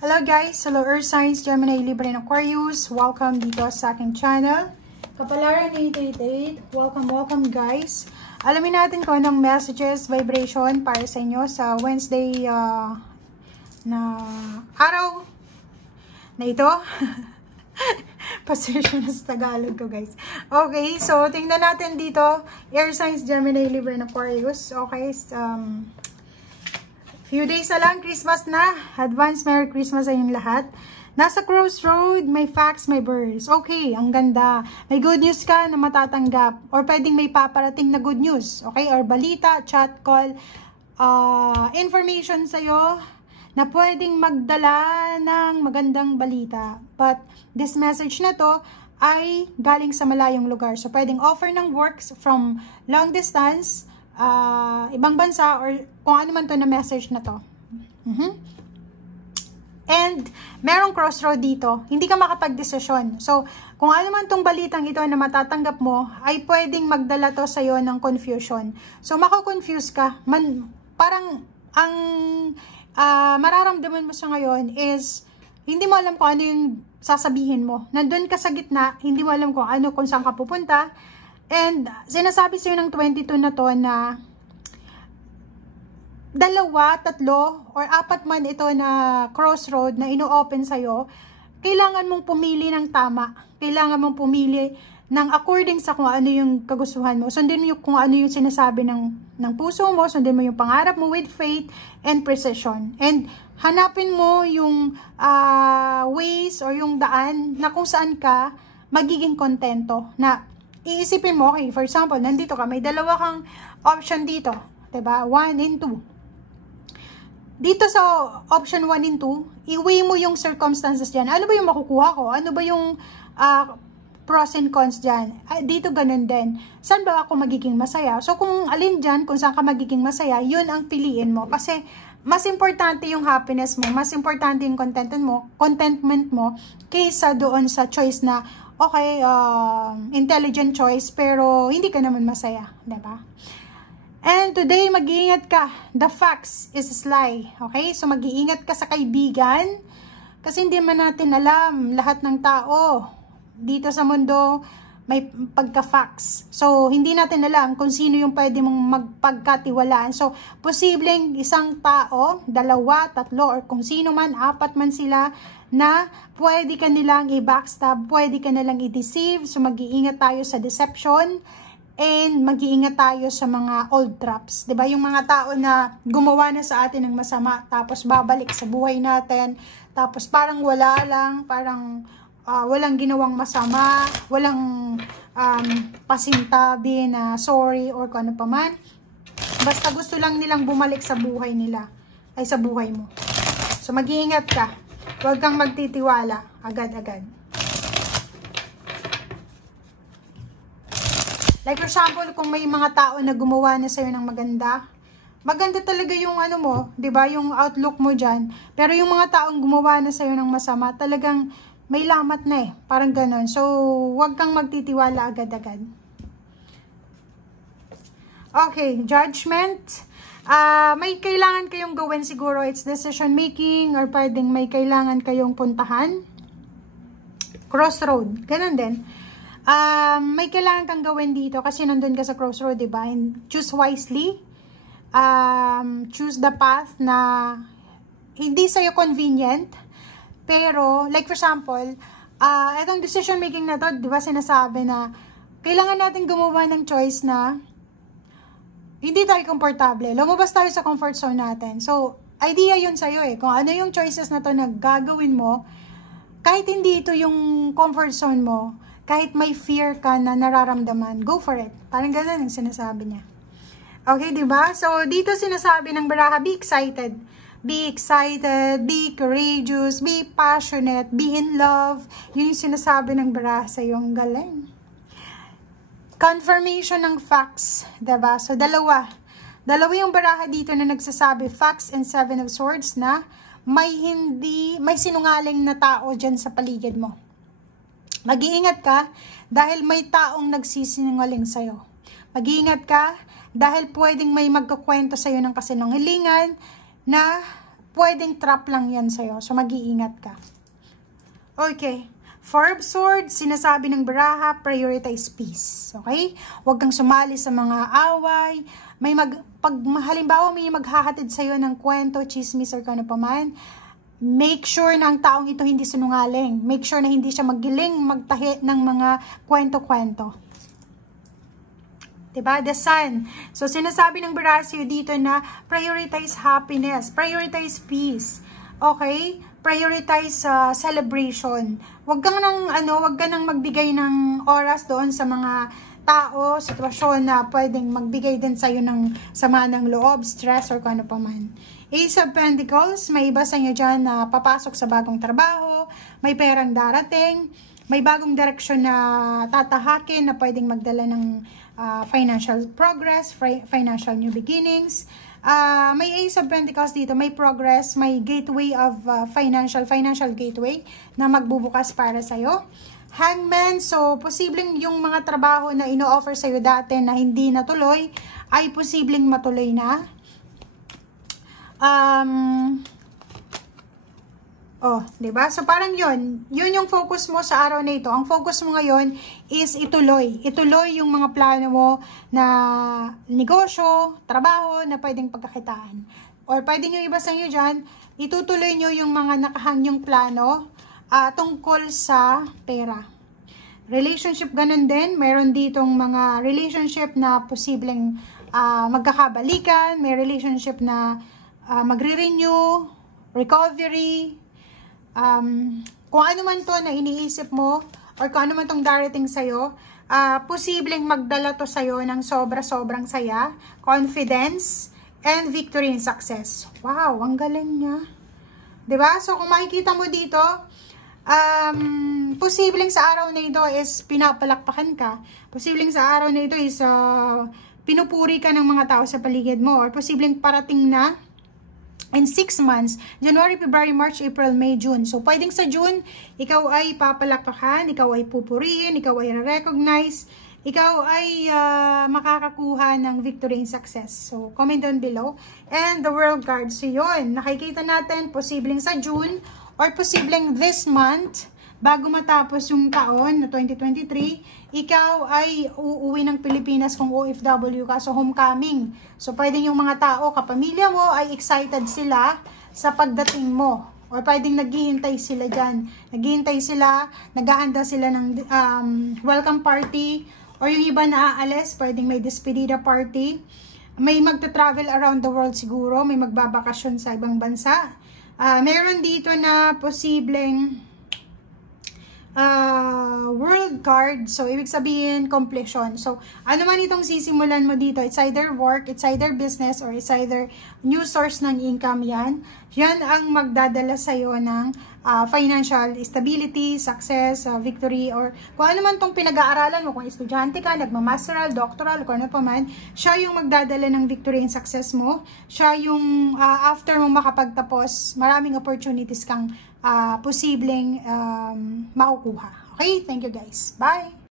Hello guys! Hello Earth Signs, Gemini, Libra, and Aquarius. Welcome dito sa aking channel. Kapalaran 888. Welcome guys. Alamin natin kung anong messages, vibration para sa inyo sa Wednesday na araw na ito. Pasensya na sa Tagalog ko guys. Okay, so tingnan natin dito. Air Signs, Gemini, Libra, and Aquarius. Okay, few days na lang, Christmas na. Advance Merry Christmas sa inyong lahat. Nasa crossroad, may facts, may birds. Okay, ang ganda. May good news ka na matatanggap. Or pwedeng may paparating na good news. Okay, or balita, chat, call, information sa'yo na pwedeng magdala ng magandang balita. But this message na to ay galing sa malayong lugar. So, pwedeng offer ng works from long distance, ibang bansa, or kung ano man to na message na to. And merong crossroad dito, hindi ka makapag-desisyon. So, kung ano man tong balitang ito na matatanggap mo, ay pwedeng magdala to sa'yo ng confusion. So, mako-confuse ka. Parang ang mararamdaman mo sa ngayon is hindi mo alam kung ano yung sasabihin mo. Nandun ka sa gitna, hindi mo alam kung ano, kung saan ka pupunta. And sinasabi sa'yo ng 22 na to na 2, 3, or 4 man ito na crossroad na ino-open sa'yo, kailangan mong pumili ng tama. Kailangan mong pumili ng according sa kung ano yung kagustuhan mo. Sundin mo yung kung ano yung sinasabi ng puso mo, sundin mo yung pangarap mo with faith and precision. And hanapin mo yung ways or yung daan na kung saan ka magiging kontento. Na iisipin mo, okay, for example, nandito ka, may 2 kang option dito, diba? 1 and 2. Dito sa option 1 and 2, i-weigh mo yung circumstances dyan. Ano ba yung makukuha ko? Ano ba yung pros and cons dyan? Dito ganun din. Saan ba ako magiging masaya? So, kung alin dyan, kung saan ka magiging masaya, yun ang piliin mo. Kasi, mas importante yung happiness mo, mas importante yung contentment mo, kaysa doon sa choice na, okay, intelligent choice, pero hindi ka naman masaya, diba? And today, mag-iingat ka. The facts is lie. Okay? So, mag-iingat ka sa kaibigan. Kasi hindi man natin alam, lahat ng tao dito sa mundo may pagka-facts. So, hindi natin alam kung sino yung pwede mong magpagkatiwalaan. So, posibleng isang tao, 2, 3, or kung sino man, 4 man sila, na pwede ka nilang i-backstab, pwede ka nilang i-deceive. So, mag-iingat tayo sa deception, and mag-iingat tayo sa mga old traps. Diba? Yung mga tao na gumawa na sa atin ng masama, tapos babalik sa buhay natin, tapos parang wala lang, parang walang ginawang masama, walang pasintabi na sorry or kung ano pa man. Basta gusto lang nilang bumalik sa buhay nila, ay sa buhay mo. So, mag-iingat ka. Huwag kang magtitiwala agad-agad. Like for example, kung may mga tao na gumawa na sa'yo ng maganda, maganda talaga yung ano mo, 'di ba? Yung outlook mo diyan. Pero yung mga taong gumawa na sa'yo ng masama, talagang may lamat na eh. Parang gano'n. So, huwag kang magtitiwala agad-agad. Okay, judgment. May kailangan kayong gawin siguro. It's decision making, or pwedeng may kailangan kayong puntahan. Crossroad. Ganun din. May kailangan kang gawin dito kasi nandun ka sa crossroad, diba? And choose wisely. Choose the path na hindi sa'yo convenient. Pero, like for example, itong decision making na to, diba sinasabi na kailangan natin gumawa ng choice na hindi tayo komportable. Lumabas tayo sa comfort zone natin. So, idea yun sa'yo eh. Kung ano yung choices na to na gagawin mo, kahit hindi ito yung comfort zone mo, kahit may fear ka na nararamdaman, go for it. Parang ganun ang sinasabi niya. Okay, diba? So, dito sinasabi ng baraha, be excited. Be excited, be courageous, be passionate, be in love. Yun yung sinasabi ng baraha sa iyong galing. Confirmation ng facts, diba? So, dalawa yung baraha dito na nagsasabi, facts and 7 of swords, na may sinungaling na tao dyan sa paligid mo. Mag-iingat ka dahil may taong nagsisinungaling sa'yo. Mag-iingat ka dahil pwedeng may magkakwento sa'yo ng kasinungalingan na pwedeng trap lang yan sa'yo. So, mag-iingat ka. Okay. Four of Swords, sinasabi ng baraha, prioritize peace. Okay? Huwag kang sumali sa mga away. Pag halimbawa may maghahatid sa'yo ng kwento, chismis, or kano pa man, make sure na ang taong ito hindi sinungaling. Make sure na hindi siya maggiling, magtahi ng mga kwento-kwento. Diba? The Sun. So, sinasabi ng Barasio dito na prioritize happiness, prioritize peace. Okay? Prioritize celebration. Huwag kang nang magbigay ng oras doon sa mga tao, sitwasyon na pwedeng magbigay din sa'yo ng sama ng loob, stress, or kung ano pa man. Ace of Pentacles, may iba sa inyo dyan na papasok sa bagong trabaho, may perang darating, may bagong direksyon na tatahakin na pwedeng magdala ng financial progress, financial new beginnings. May Ace of Pentacles dito, may progress, may gateway of financial gateway na magbubukas para sa'yo. Hangman, so posibleng yung mga trabaho na ino-offer sa'yo dati na hindi natuloy, ay posibleng matuloy na. Diba? So parang yun yung focus mo sa araw na ito. Ang focus mo ngayon is ituloy yung mga plano mo na negosyo, trabaho na pwedeng pagkakitaan. Or pwedeng yung iba sa inyo dyan, itutuloy nyo yung mga nakahanyong plano tungkol sa pera. Relationship, ganun din. Meron ditong mga relationship na posibleng magkakabalikan, may relationship na magre-renew, recovery, kung ano man to na iniisip mo or kung ano man tong darating sa'yo, posibleng magdala to sa'yo ng sobra-sobrang saya, confidence, and victory and success. Wow, ang galing niya. Diba? So, kung makikita mo dito, posibleng sa araw na ito is pinapalakpakan ka. Posibleng sa araw na ito is pinupuri ka ng mga tao sa paligid mo. Or posibleng parating na in 6 months, January, February, March, April, May, June. So, pwedeng sa June, ikaw ay papalakpakan, ikaw ay pupurihin, ikaw ay recognize, ikaw ay makakakuha ng victory and success. So, comment down below. And the world card. So, yun. Nakikita natin, posibleng sa June, or posibleng this month, bago matapos yung taon na 2023, ikaw ay uuwi ng Pilipinas kung OFW ka, so homecoming. So, pwedeng yung mga tao, kapamilya mo, ay excited sila sa pagdating mo. Or pwedeng naghihintay sila dyan. Naghihintay sila, naghahanda sila ng welcome party. Or yung iba na aalis, pwedeng may despedida party. May magta-travel around the world siguro, may magbabakasyon sa ibang bansa. Meron dito na posibleng world card, so ibig sabihin completion. So ano man itong sisimulan mo dito, it's either work, it's either business, or it's either new source ng income. Yan ang magdadala sa'yo ng financial stability, success, victory, or kung ano man tong pinag-aaralan mo, kung estudyante ka, nagmamasteral, doctoral, kung ano pa man, siya yung magdadala ng victory and success mo. Siya yung after mo makapagtapos, maraming opportunities kang posibleng makukuha. Okay? Thank you guys. Bye!